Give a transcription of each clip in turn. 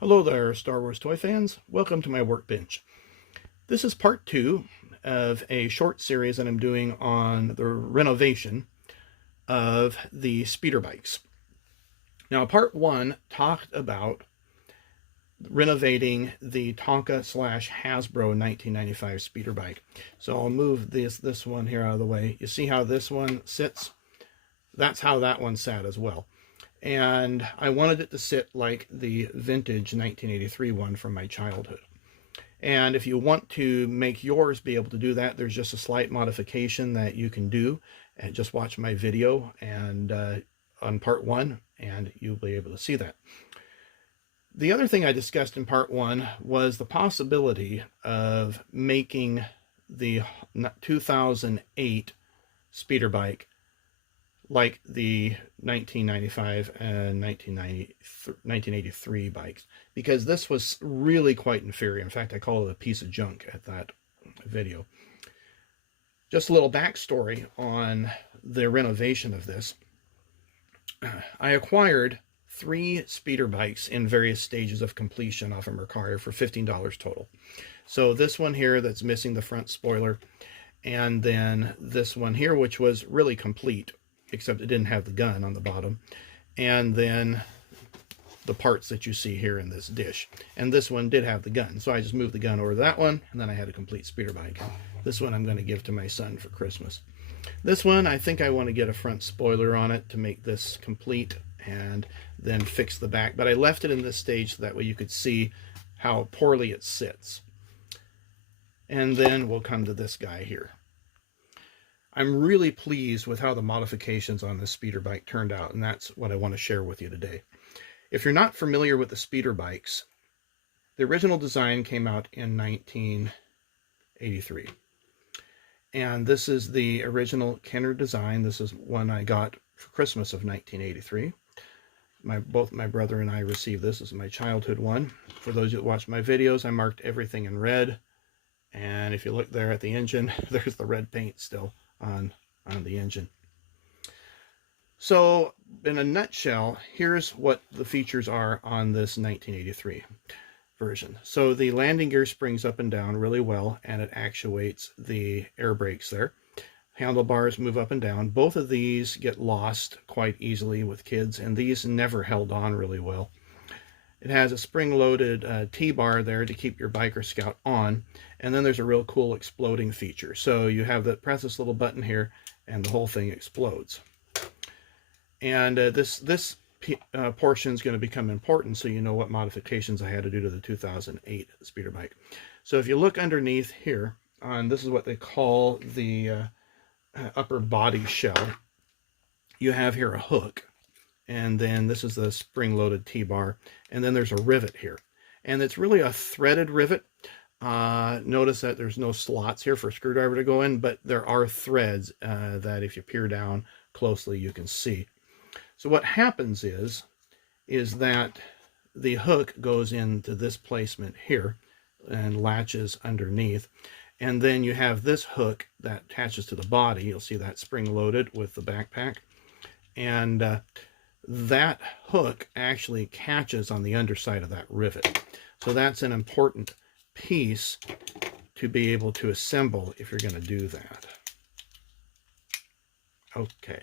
Hello there, Star Wars toy fans. Welcome to my workbench. This is part 2 of a short series that I'm doing on the renovation of the speeder bikes. Now, part 1 talked about renovating the Tonka / Hasbro 1995 speeder bike. So I'll move this one here out of the way. You see how this one sits? That's how that one sat as well. And I wanted it to sit like the vintage 1983 one from my childhood. And if you want to make yours be able to do that, there's just a slight modification that you can do. And just watch my video and on part 1, and you'll be able to see that. The other thing I discussed in part 1 was the possibility of making the 2008 speeder bike like the 1995 and 1983 bikes, because this was really quite inferior. In fact, I call it a piece of junk at that video. Just a little backstory on the renovation of this. I acquired 3 speeder bikes in various stages of completion off of Mercari for $15 total. So this one here that's missing the front spoiler, and then this one here, which was really complete, except it didn't have the gun on the bottom, and then the parts that you see here in this dish. And this one did have the gun, so I just moved the gun over to that one, and then I had a complete speeder bike. This one I'm going to give to my son for Christmas. This one, I think I want to get a front spoiler on it to make this complete, and then fix the back. But I left it in this stage so that way you could see how poorly it sits. And then we'll come to this guy here. I'm really pleased with how the modifications on this speeder bike turned out, and that's what I want to share with you today. If you're not familiar with the speeder bikes, the original design came out in 1983. And this is the original Kenner design. This is one I got for Christmas of 1983. Both my brother and I received this. This is my childhood one. For those that watch my videos, I marked everything in red. And if you look there at the engine, there's the red paint still on the engine. So in a nutshell, here's what the features are on this 1983 version. So the landing gear springs up and down really well, and it actuates the air brakes there. Handlebars move up and down. Both of these get lost quite easily with kids, and these never held on really well. It has a spring-loaded T-bar there to keep your Biker Scout on, and then there's a real cool exploding feature. So you have the press this little button here, and the whole thing explodes. And this portion is going to become important, so you know what modifications I had to do to the 2008 speeder bike. So if you look underneath here, this is what they call the upper body shell. You have here a hook. And then this is the spring-loaded T-bar, and then there's a rivet here. And it's really a threaded rivet. Notice that there's no slots here for a screwdriver to go in, but there are threads that if you peer down closely, you can see. So what happens is that the hook goes into this placement here and latches underneath. And then you have this hook that attaches to the body. You'll see that spring-loaded with the backpack. And that hook actually catches on the underside of that rivet. So that's an important piece to be able to assemble if you're going to do that. Okay,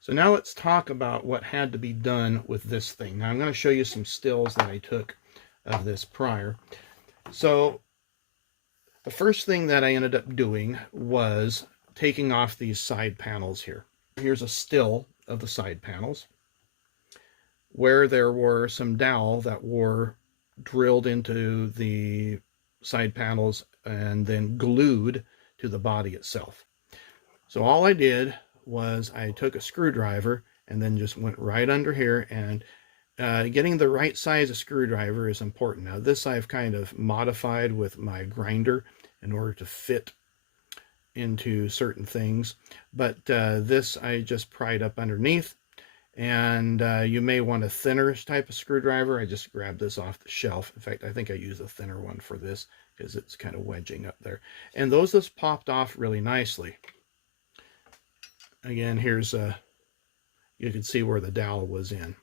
so now let's talk about what had to be done with this thing. Now I'm going to show you some stills that I took of this prior. So the first thing that I ended up doing was taking off these side panels here. Here's a still of the side panels, where there were some dowel that were drilled into the side panels and then glued to the body itself. So all I did was I took a screwdriver and then just went right under here, and getting the right size of screwdriver is important. Now this I've kind of modified with my grinder in order to fit into certain things, but this I just pried up underneath. And you may want a thinner type of screwdriver. I just grabbed this off the shelf. In fact, I think I use a thinner one for this because it's kind of wedging up there. And those just popped off really nicely. Again, here's you can see where the dowel was in.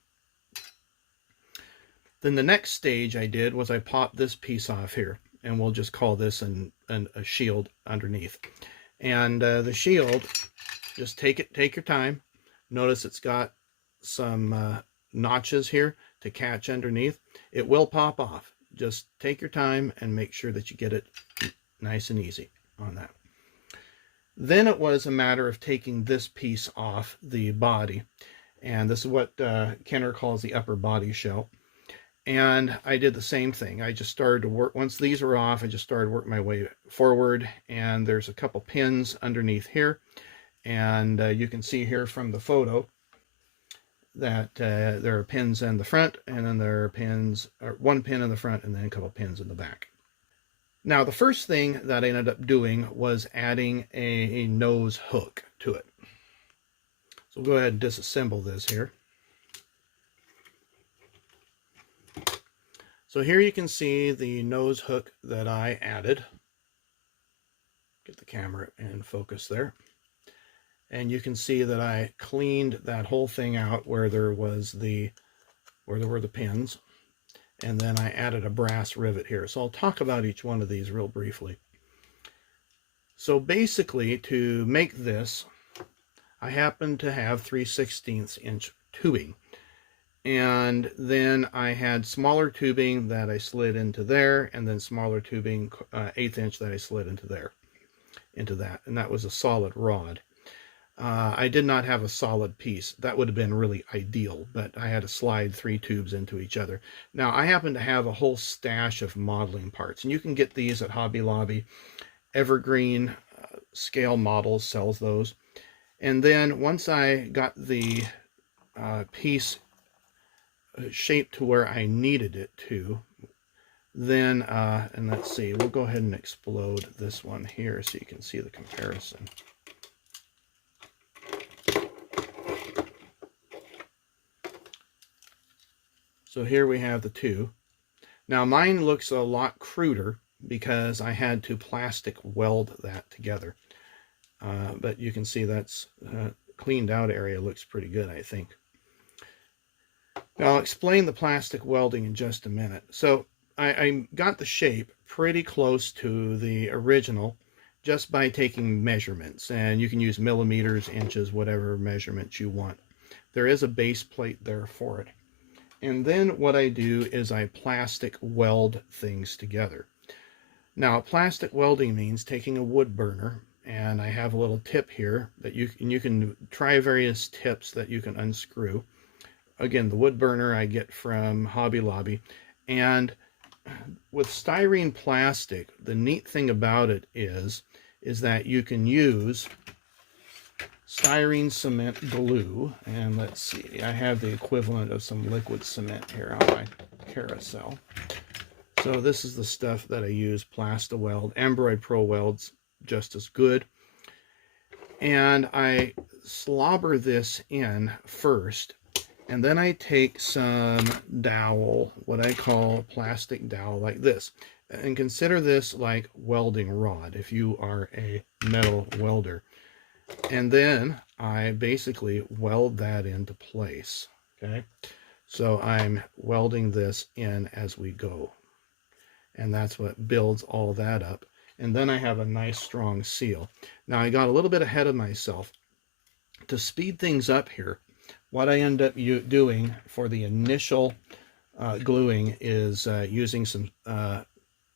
Then the next stage I did was I popped this piece off here, and we'll just call this a shield underneath. And the shield, just take your time. Notice it's got some notches here to catch underneath. It will pop off. Just take your time and make sure that you get it nice and easy on that. Then it was a matter of taking this piece off the body, and this is what Kenner calls the upper body shell. And I did the same thing. I just started to work, once these were off, I just started working my way forward, and there's a couple pins underneath here. And you can see here from the photo that there are pins in the front, and then there are pins, or one pin in the front, and then a couple pins in the back. Now, the first thing that I ended up doing was adding a nose hook to it. So we'll go ahead and disassemble this here. So here you can see the nose hook that I added. Get the camera in focus there. And you can see that I cleaned that whole thing out where there were the pins. And then I added a brass rivet here. So I'll talk about each one of these real briefly. So basically, to make this, I happen to have 3/16 inch tubing. And then I had smaller tubing that I slid into there, and then smaller tubing, 1/8 inch, that I slid into there, into that. And that was a solid rod. I did not have a solid piece. That would have been really ideal, but I had to slide 3 tubes into each other. Now, I happen to have a whole stash of modeling parts, and you can get these at Hobby Lobby. Evergreen Scale Models sells those. And then once I got the piece shaped to where I needed it to, then, and let's see, we'll go ahead and explode this one here so you can see the comparison. So here we have the two. Now mine looks a lot cruder because I had to plastic weld that together. But you can see that's cleaned out area looks pretty good, I think. Now I'll explain the plastic welding in just a minute. So I got the shape pretty close to the original just by taking measurements, and you can use millimeters, inches, whatever measurements you want. There is a base plate there for it. And then what I do is I plastic weld things together. Now, plastic welding means taking a wood burner, and I have a little tip here that you can try various tips that you can unscrew. Again, the wood burner I get from Hobby Lobby. And with styrene plastic, the neat thing about it is that you can use styrene cement glue, and let's see, I have the equivalent of some liquid cement here on my carousel. So this is the stuff that I use, Plasti-Weld. Ambroid Pro Weld's just as good. And I slobber this in first, and then I take some dowel, what I call a plastic dowel like this. And consider this like welding rod if you are a metal welder. And then I basically weld that into place, okay? So I'm welding this in as we go. And that's what builds all that up. And then I have a nice strong seal. Now I got a little bit ahead of myself. To speed things up here, what I end up doing for the initial gluing is using some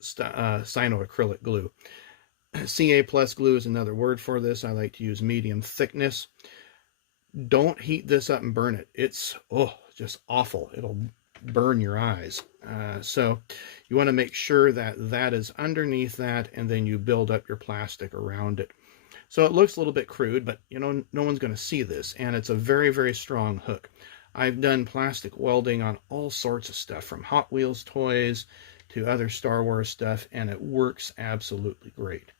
cyanoacrylic glue. CA plus glue is another word for this. I like to use medium thickness. Don't heat this up and burn it. It's just awful. It'll burn your eyes. So you want to make sure that that is underneath that, and then you build up your plastic around it. So it looks a little bit crude, but you know, no one's going to see this, and it's a very, very strong hook. I've done plastic welding on all sorts of stuff, from Hot Wheels toys to other Star Wars stuff, and it works absolutely great.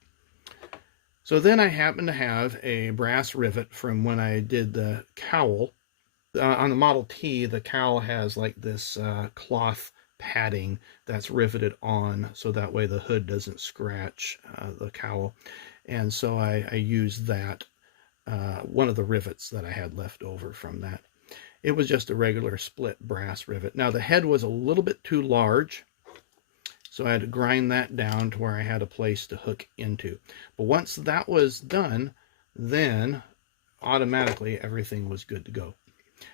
So then I happen to have a brass rivet from when I did the cowl. On the Model T, the cowl has like this cloth padding that's riveted on, so that way the hood doesn't scratch the cowl. And so I used that, one of the rivets that I had left over from that. It was just a regular split brass rivet. Now the head was a little bit too large, so I had to grind that down to where I had a place to hook into. But once that was done, then automatically everything was good to go.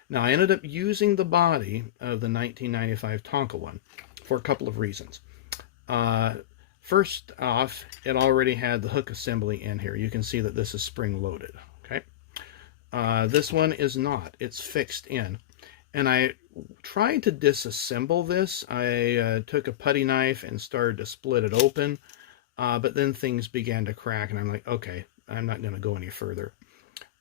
Now I ended up using the body of the 1995 Tonka one for a couple of reasons. First off, it already had the hook assembly in here. You can see that this is spring loaded. Okay, this one is not. It's fixed in. And I tried to disassemble this. I took a putty knife and started to split it open, but then things began to crack, and I'm like, okay, I'm not going to go any further.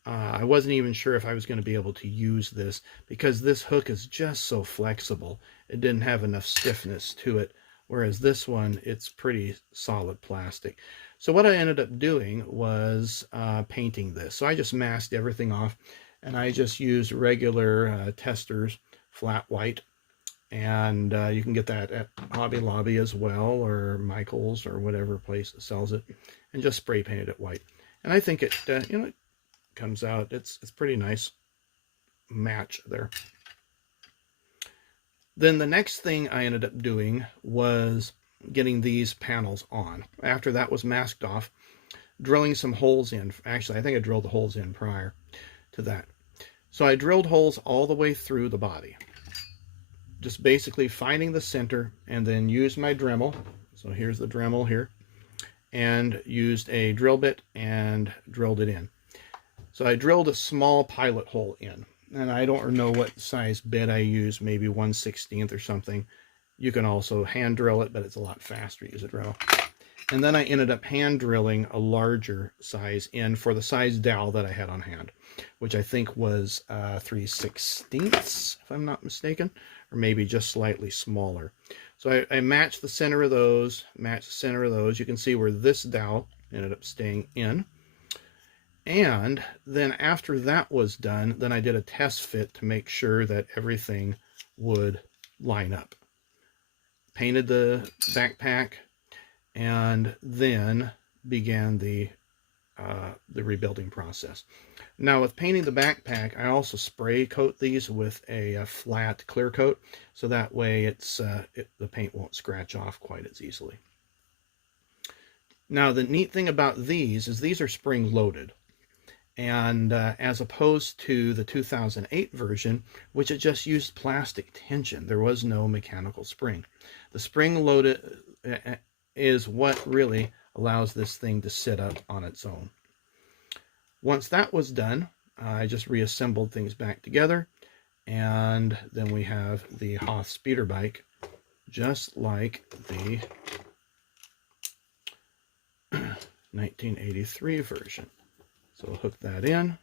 I wasn't even sure if I was going to be able to use this because this hook is just so flexible. It didn't have enough stiffness to it, whereas this one, it's pretty solid plastic. So what I ended up doing was painting this. So I just masked everything off, and I just used regular testers, flat white, and you can get that at Hobby Lobby as well, or Michael's, or whatever place that sells it, and just spray painted it white. And I think it, it comes out. It's pretty nice match there. Then the next thing I ended up doing was getting these panels on. After that was masked off, drilling some holes in. Actually, I think I drilled the holes in prior to that. So I drilled holes all the way through the body, just basically finding the center, and then used my Dremel. So here's the Dremel here, and used a drill bit and drilled it in. So I drilled a small pilot hole in, and I don't know what size bit I used, maybe 1/16 or something. You can also hand drill it, but it's a lot faster to use a drill. And then I ended up hand drilling a larger size in for the size dowel that I had on hand, which I think was 3/16, if I'm not mistaken, or maybe just slightly smaller. So I matched the center of those, You can see where this dowel ended up staying in. And then after that was done, then I did a test fit to make sure that everything would line up. Painted the backpack, and then began the rebuilding process. Now with painting the backpack, I also spray coat these with a flat clear coat, so that way the paint won't scratch off quite as easily. Now the neat thing about these is these are spring loaded, and as opposed to the 2008 version, which it just used plastic tension, there was no mechanical spring. The spring loaded is what really allows this thing to sit up on its own. Once that was done, I just reassembled things back together, and then we have the Hoth speeder bike, just like the 1983 version. So we'll hook that in,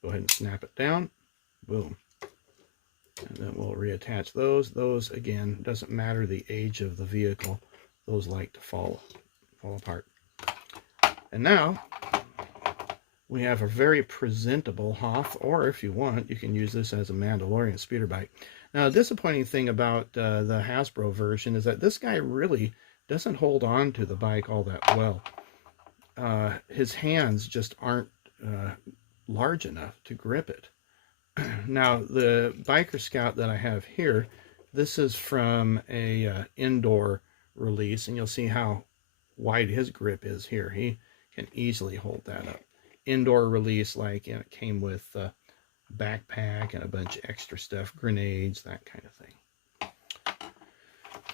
go ahead and snap it down, boom. And then we'll reattach those. Those, again, doesn't matter the age of the vehicle. Those like to fall apart. And now we have a very presentable Hoth, or if you want, you can use this as a Mandalorian speeder bike. Now, the disappointing thing about the Hasbro version is that this guy really doesn't hold on to the bike all that well. His hands just aren't large enough to grip it. Now, the Biker Scout that I have here, this is from a indoor release, and you'll see how wide his grip is here. He can easily hold that up. Indoor release, like, it came with a backpack and a bunch of extra stuff, grenades, that kind of thing.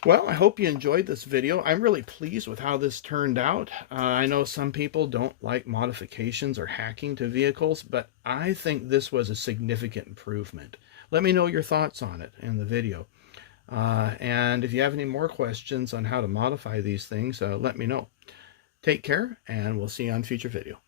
Well, I hope you enjoyed this video. I'm really pleased with how this turned out. I know some people don't like modifications or hacking to vehicles, but I think this was a significant improvement. Let me know your thoughts on it in the video. And if you have any more questions on how to modify these things, let me know. Take care, and we'll see you on future video.